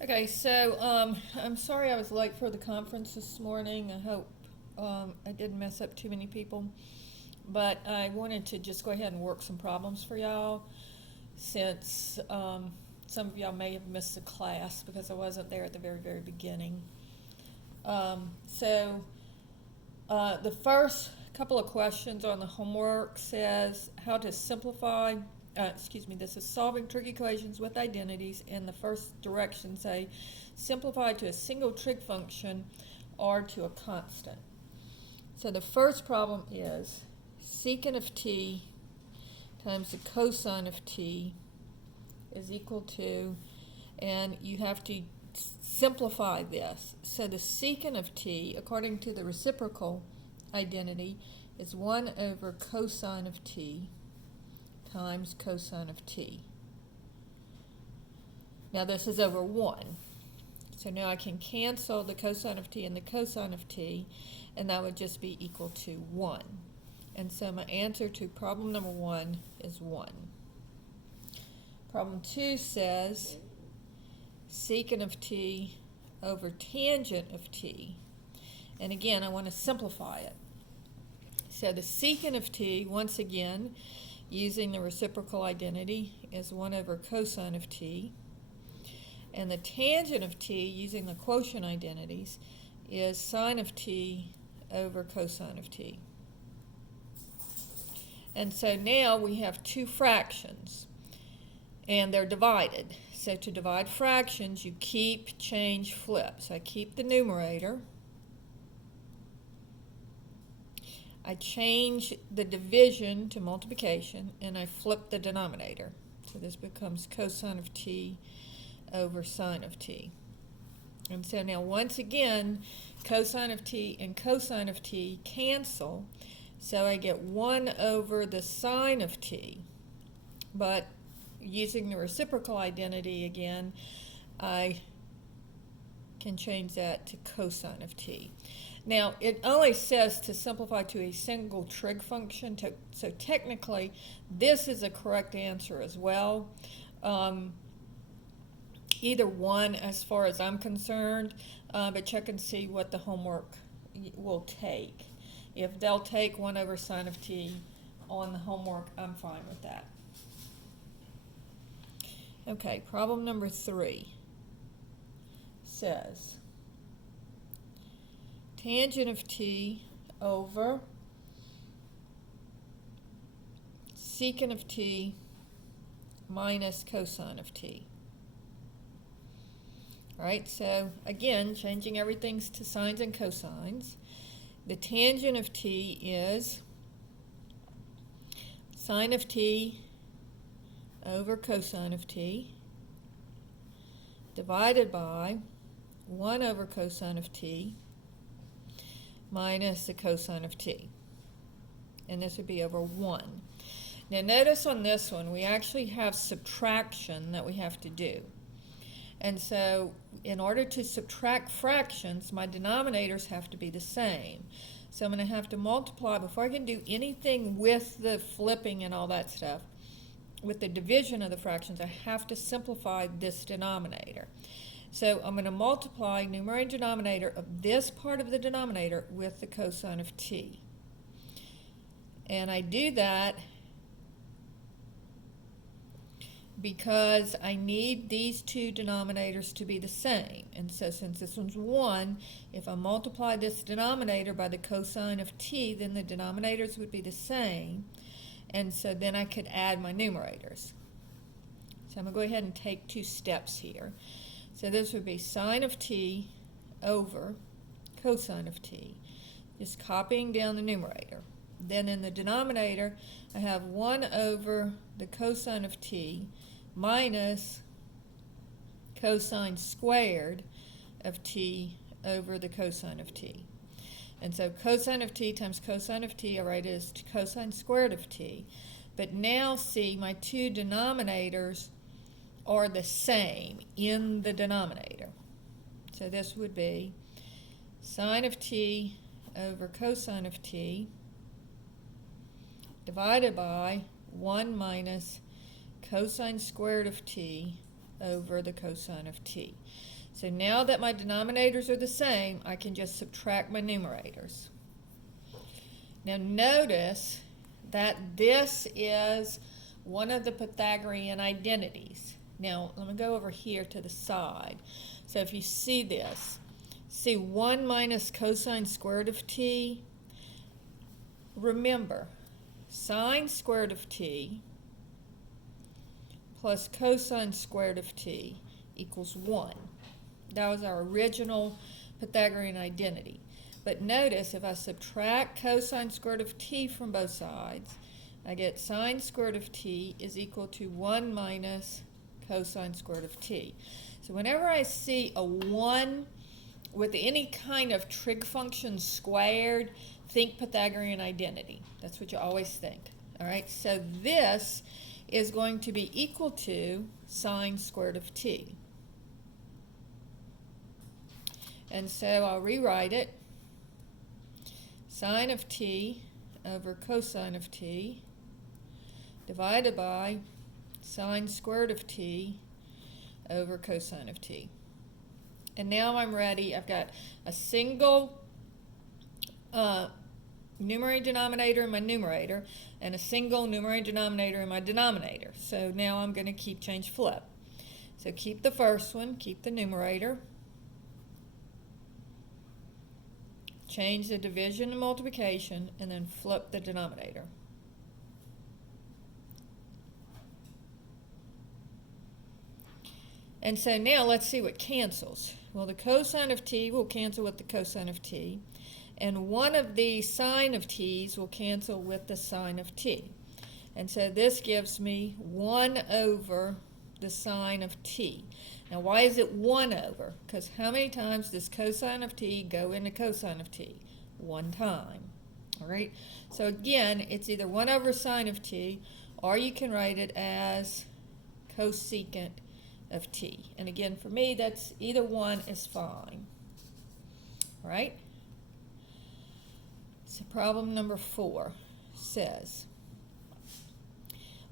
Okay, so I'm sorry I was late for the conference this morning. I hope I didn't mess up too many people. But I wanted to just go ahead and work some problems for y'all since some of y'all may have missed the class because I wasn't there at the very, very beginning. The first couple of questions on the homework says how to simplify, this is solving trig equations with identities, and the first directions say simplify to a single trig function or to a constant. So the first problem is secant of t times the cosine of t is equal to, and you have to simplify this. So the secant of t, according to the reciprocal identity, is 1 over cosine of t times cosine of t. Now this is over 1. So now I can cancel the cosine of t and the cosine of t, and that would just be equal to 1. And so my answer to problem number 1 is 1. Problem 2 says secant of t over tangent of t. And again, I want to simplify it. So the secant of t, once again, using the reciprocal identity, is 1 over cosine of t. And the tangent of t, using the quotient identities, is sine of t over cosine of t. And so now we have two fractions, and they're divided. So to divide fractions, you keep, change, flip. So I keep the numerator. I change the division to multiplication, and I flip the denominator. So this becomes cosine of t over sine of t. And so now once again, cosine of t and cosine of t cancel. So I get 1 over the sine of t. But using the reciprocal identity again, I can change that to cosine of t. Now, it only says to simplify to a single trig function, so technically this is a correct answer as well. Either one as far as I'm concerned, but check and see what the homework will take. If they'll take 1 over sine of t on the homework, I'm fine with that. Okay, problem number 3 says tangent of t over secant of t minus cosine of t. All right, so again, changing everything to sines and cosines. The tangent of t is sine of t over cosine of t divided by 1 over cosine of t minus the cosine of t. And this would be over 1. Now notice on this one, we actually have subtraction that we have to do. And so in order to subtract fractions, my denominators have to be the same. So I'm going to have to multiply, before I can do anything with the flipping and all that stuff, with the division of the fractions, I have to simplify this denominator. So I'm going to multiply numerator and denominator of this part of the denominator with the cosine of t. And I do that because I need these two denominators to be the same. And so since this one's 1, if I multiply this denominator by the cosine of t, then the denominators would be the same. And so then I could add my numerators. So I'm going to go ahead and take 2 steps here. So this would be sine of t over cosine of t, just copying down the numerator. Then in the denominator, I have 1 over the cosine of t minus cosine squared of t over the cosine of t. And so cosine of t times cosine of t, I write it as cosine squared of t. But now see, my two denominators are the same in the denominator. So this would be sine of t over cosine of t divided by 1 minus cosine squared of t over the cosine of t. So now that my denominators are the same, I can just subtract my numerators. Now notice that this is one of the Pythagorean identities. Now let me go over here to the side. So if you see this, see 1 minus cosine squared of t. Remember, sine squared of t plus cosine squared of t equals 1. That was our original Pythagorean identity. But notice if I subtract cosine squared of t from both sides, I get sine squared of t is equal to 1 minus cosine squared of t. So whenever I see a 1 with any kind of trig function squared, think Pythagorean identity. That's what you always think. All right, so this is going to be equal to sine squared of t. And so I'll rewrite it. Sine of t over cosine of t divided by sine squared of t over cosine of t. And now I'm ready. I've got a single numerator denominator in my numerator and a single numerator denominator in my denominator. So now I'm going to keep, change, flip. So keep the first one, keep the numerator. Change the division and multiplication, and then flip the denominator. And so now let's see what cancels. Well, the cosine of t will cancel with the cosine of t, and one of the sine of t's will cancel with the sine of t. And so this gives me 1 over the sine of t. Now, why is it 1 over? Because how many times does cosine of t go into cosine of t? 1 time. All right? So again, it's either 1 over sine of t, or you can write it as cosecant of t. And again, for me, that's either one is fine. All right? So problem number 4 says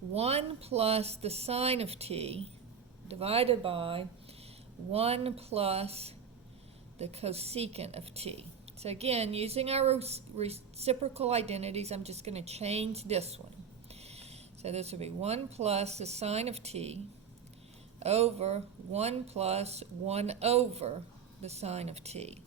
1 plus the sine of t divided by 1 plus the cosecant of t. So again, using our reciprocal identities, I'm just going to change this one. So this will be 1 plus the sine of t over 1 plus 1 over the sine of t.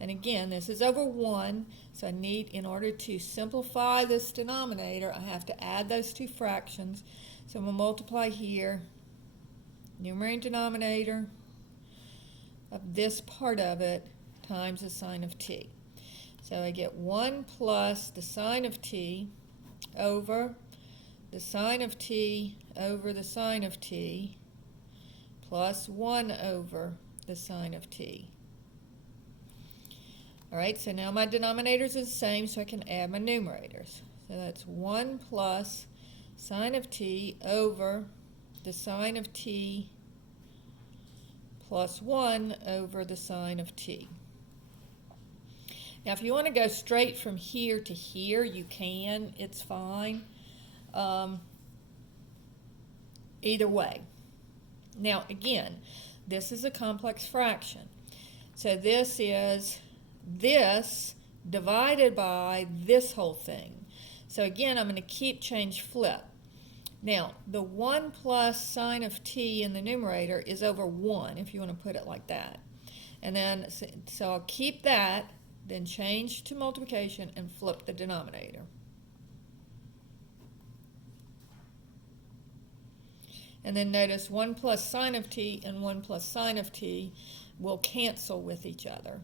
And again, this is over 1, so I need, in order to simplify this denominator, I have to add those two fractions. So I'm going to multiply here, numerator and denominator of this part of it times the sine of t. So I get 1 plus the sine of t over the sine of t over the sine of t plus 1 over the sine of t. All right, so now my denominators are the same, so I can add my numerators. So that's 1 plus sine of t over the sine of t plus 1 over the sine of t. Now, if you want to go straight from here to here, you can. It's fine. Either way. Now, again, this is a complex fraction. So this is this divided by this whole thing. So again, I'm going to keep, change, flip. Now, the 1 plus sine of t in the numerator is over 1, if you want to put it like that. And then, so I'll keep that, then change to multiplication and flip the denominator. And then notice 1 plus sine of t and 1 plus sine of t will cancel with each other.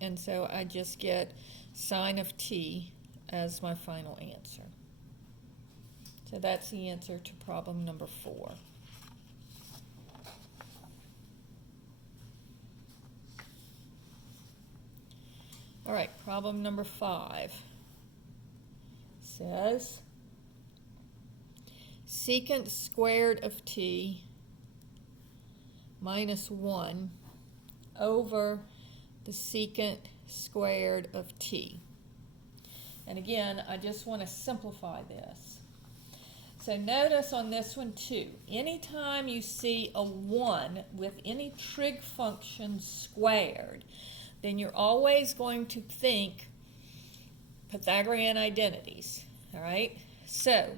And so I just get sine of t as my final answer. So that's the answer to problem number 4. All right, problem number 5 says secant squared of t minus 1 over the secant squared of t. And again, I just want to simplify this. so notice on this one too, anytime you see a 1 with any trig function squared, then you're always going to think Pythagorean identities, all right? So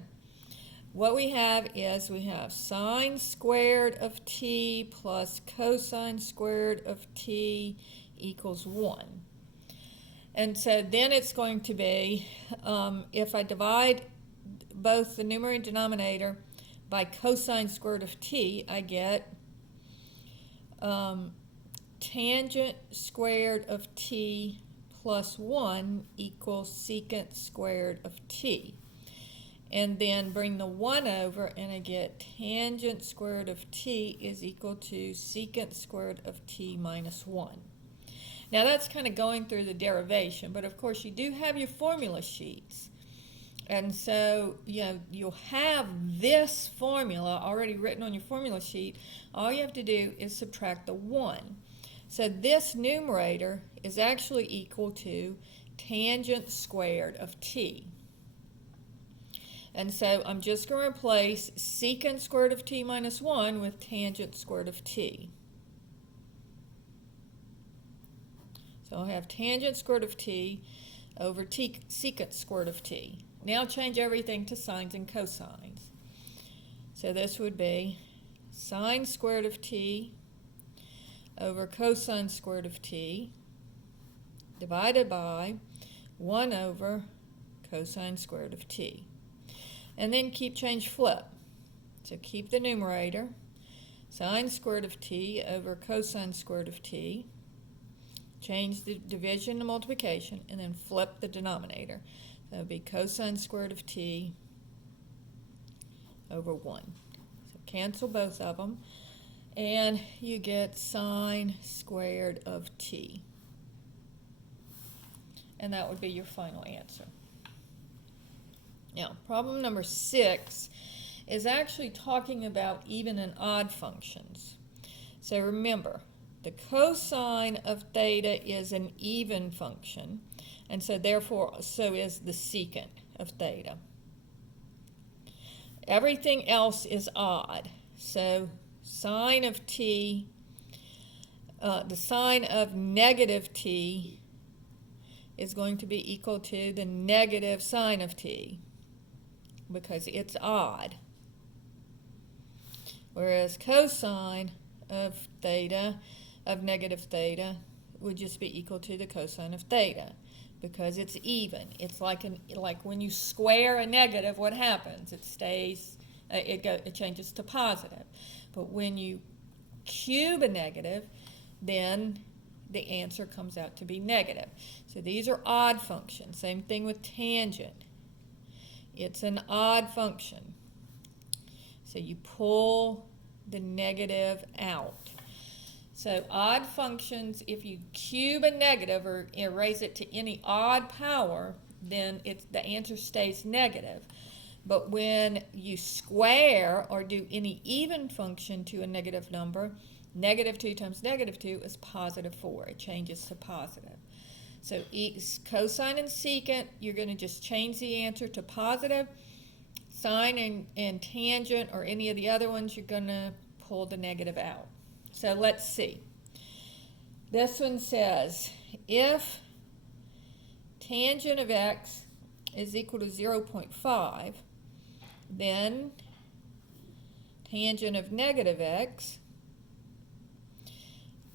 what we have is we have sine squared of t plus cosine squared of t equals 1. And so then it's going to be, if I divide both the numerator and denominator by cosine squared of t, I get tangent squared of t plus 1 equals secant squared of t. And then bring the 1 over and I get tangent squared of t is equal to secant squared of t minus 1. Now that's kind of going through the derivation, but of course you do have your formula sheets. And so, you'll have this formula already written on your formula sheet. All you have to do is subtract the 1. So this numerator is actually equal to tangent squared of t. And so I'm just going to replace secant squared of t minus 1 with tangent squared of t. So I'll have tangent squared of t over secant squared of t. Now change everything to sines and cosines. So this would be sine squared of t over cosine squared of t divided by 1 over cosine squared of t. And then change flip. So keep the numerator, sine squared of t over cosine squared of t. Change the division to multiplication, and then flip the denominator. That would be cosine squared of t over 1. So cancel both of them, and you get sine squared of t. And that would be your final answer. Now, problem number 6 is actually talking about even and odd functions. So remember, the cosine of theta is an even function, and so therefore so is the secant of theta. Everything else is odd. So sine of t, the sine of negative t is going to be equal to the negative sine of t because it's odd. Whereas cosine of theta, of negative theta, would just be equal to the cosine of theta because it's even. It's like when you square a negative, what happens? It stays, it changes to positive. But when you cube a negative, then the answer comes out to be negative. So these are odd functions. Same thing with tangent. It's an odd function. So you pull the negative out. So odd functions, if you cube a negative or raise it to any odd power, then the answer stays negative. But when you square or do any even function to a negative number, negative 2 times negative 2 is positive 4. It changes to positive. So cosine and secant, you're going to just change the answer to positive. Sine and tangent or any of the other ones, you're going to pull the negative out. So let's see. This one says, if tangent of x is equal to 0.5, then tangent of negative x,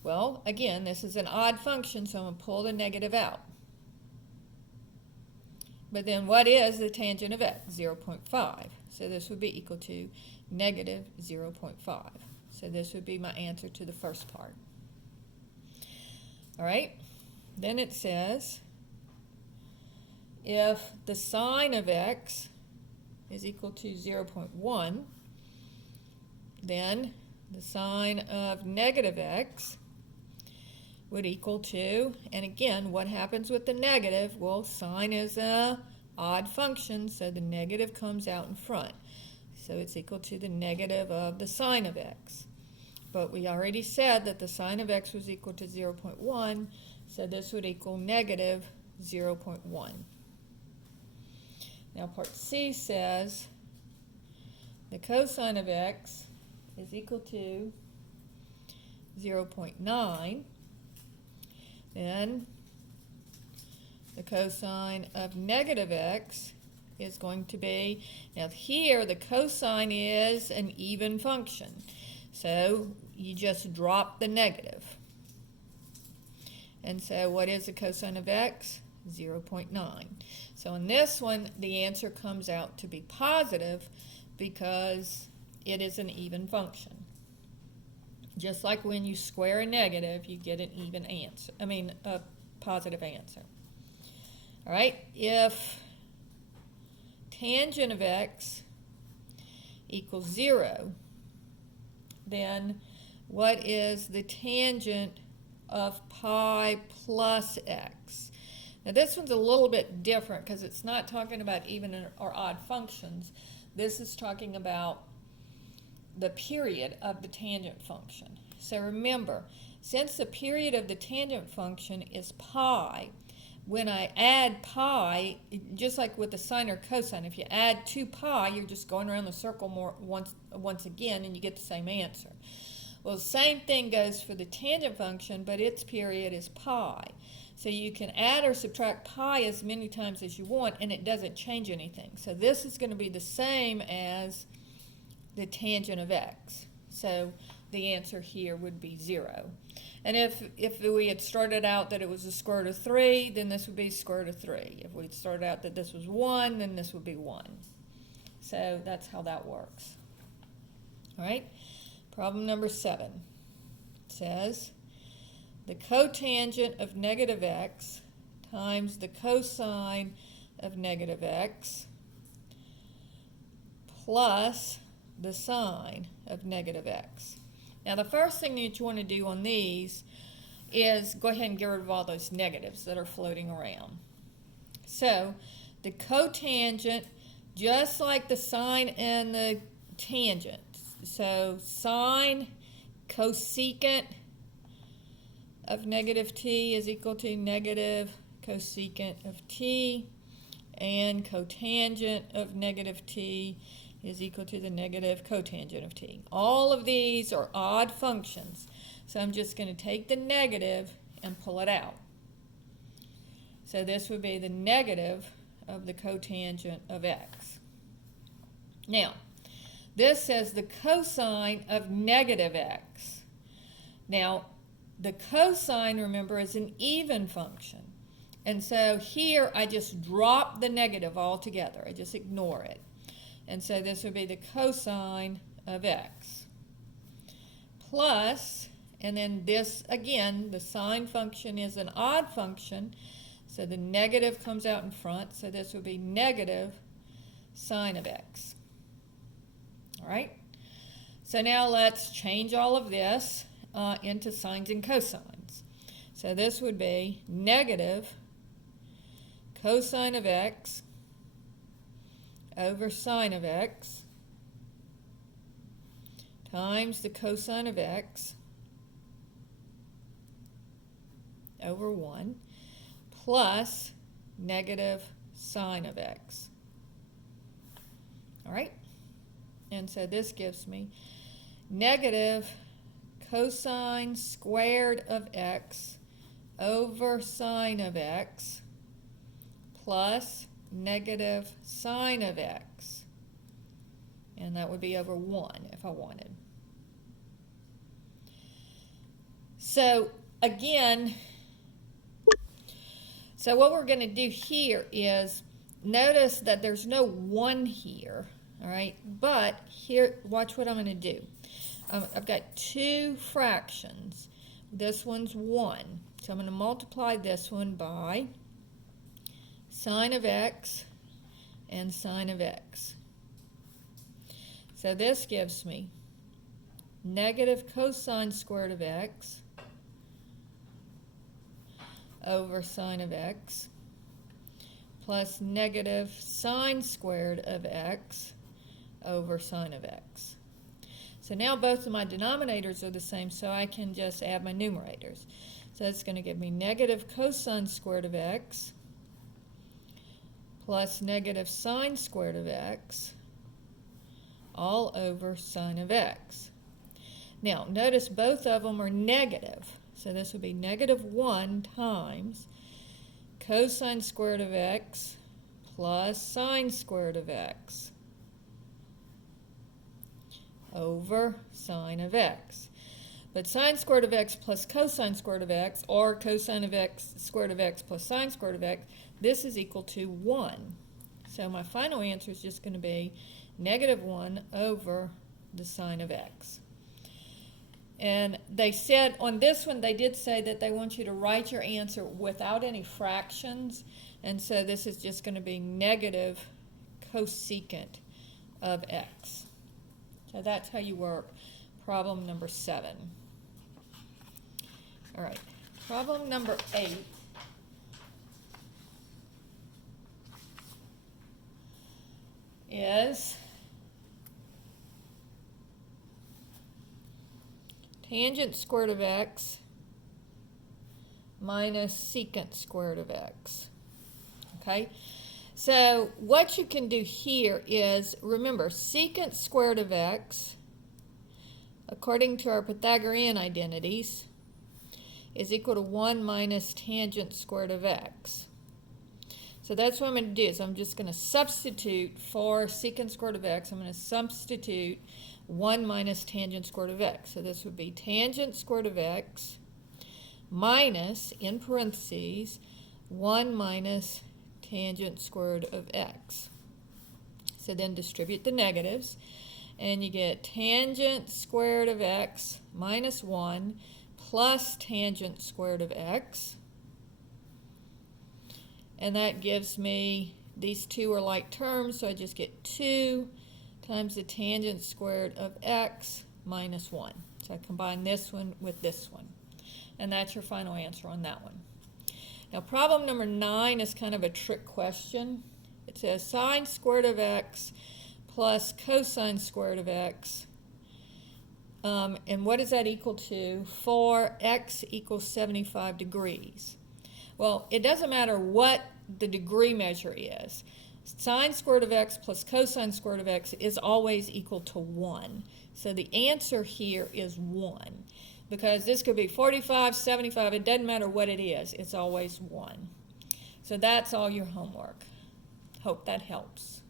well, again, this is an odd function, so I'm going to pull the negative out. But then what is the tangent of x? 0.5. So this would be equal to negative 0.5. So this would be my answer to the first part. All right, then it says, if the sine of x is equal to 0.1, then the sine of negative x would equal to, and again, what happens with the negative? Well, sine is an odd function, so the negative comes out in front. So it's equal to the negative of the sine of x. But we already said that the sine of x was equal to 0.1, so this would equal negative 0.1. Now part C says, the cosine of x is equal to 0.9, then the cosine of negative x is going to be, now here the cosine is an even function, so you just drop the negative. And so what is the cosine of x? 0.9. So in this one, the answer comes out to be positive because it is an even function. Just like when you square a negative, you get an even answer. A positive answer. All right, if tangent of x equals 0, then what is the tangent of pi plus x? Now this one's a little bit different because it's not talking about even or odd functions. This is talking about the period of the tangent function. So remember, since the period of the tangent function is pi, when I add pi, just like with the sine or cosine, if you add 2 pi, you're just going around the circle once again and you get the same answer. Well, the same thing goes for the tangent function, but its period is pi. So you can add or subtract pi as many times as you want, and it doesn't change anything. So this is going to be the same as the tangent of x. So the answer here would be 0. And if we had started out that it was the square root of 3, then this would be square root of 3. If we'd started out that this was 1, then this would be 1. So that's how that works. All right, problem number 7 says the cotangent of negative x times the cosine of negative x plus the sine of negative x. Now the first thing that you want to do on these is go ahead and get rid of all those negatives that are floating around. So the cotangent, just like the sine and the tangent, so sine cosecant of negative t is equal to negative cosecant of t, and cotangent of negative t is equal to the negative cotangent of t. All of these are odd functions, so I'm just going to take the negative and pull it out. So this would be the negative of the cotangent of x. Now, this says the cosine of negative x. Now, the cosine, remember, is an even function. And so here I just drop the negative altogether. I just ignore it. And so this would be the cosine of x. Plus, and then this, again, the sine function is an odd function, so the negative comes out in front, so this would be negative sine of x. All right? So now let's change all of this into sines and cosines. So this would be negative cosine of x over sine of x times the cosine of x over 1 plus negative sine of x. All right? And so this gives me negative cosine squared of x over sine of x plus negative sine of x, and that would be over 1 if I wanted. So again, so what we're going to do here is notice that there's no 1 here, all right, but here, watch what I'm going to do. I've got 2 fractions. This one's 1, so I'm going to multiply this one by sine of x and sine of x. So this gives me negative cosine squared of x over sine of x plus negative sine squared of x over sine of x. So now both of my denominators are the same, so I can just add my numerators. So it's going to give me negative cosine squared of x plus negative sine squared of x all over sine of x. Now, notice both of them are negative. So this would be negative 1 times cosine squared of x plus sine squared of x over sine of x. But sine squared of x plus cosine squared of x, or cosine of x squared of x plus sine squared of x, this is equal to 1. So my final answer is just going to be negative 1 over the sine of x. And they said, on this one, they did say that they want you to write your answer without any fractions. And so this is just going to be negative cosecant of x. So that's how you work problem number 7. All right, problem number 8. Is tangent squared of x minus secant squared of x. Okay, so what you can do here is, remember, secant squared of x, according to our Pythagorean identities, is equal to 1 minus tangent squared of x. So that's what I'm going to do, is I'm just going to substitute for secant squared of x, I'm going to substitute 1 minus tangent squared of x. So this would be tangent squared of x minus, in parentheses, 1 minus tangent squared of x. So then distribute the negatives, and you get tangent squared of x minus 1 plus tangent squared of x. And that gives me, these two are like terms, so I just get 2 times the tangent squared of x minus 1. So I combine this one with this one. And that's your final answer on that one. Now problem number 9 is kind of a trick question. It says sine squared of x plus cosine squared of x. And what is that equal to for x equals 75 degrees? Well, it doesn't matter what the degree measure is. Sine squared of x plus cosine squared of x is always equal to 1. So the answer here is 1. Because this could be 45, 75, it doesn't matter what it is, it's always 1. So that's all your homework. Hope that helps.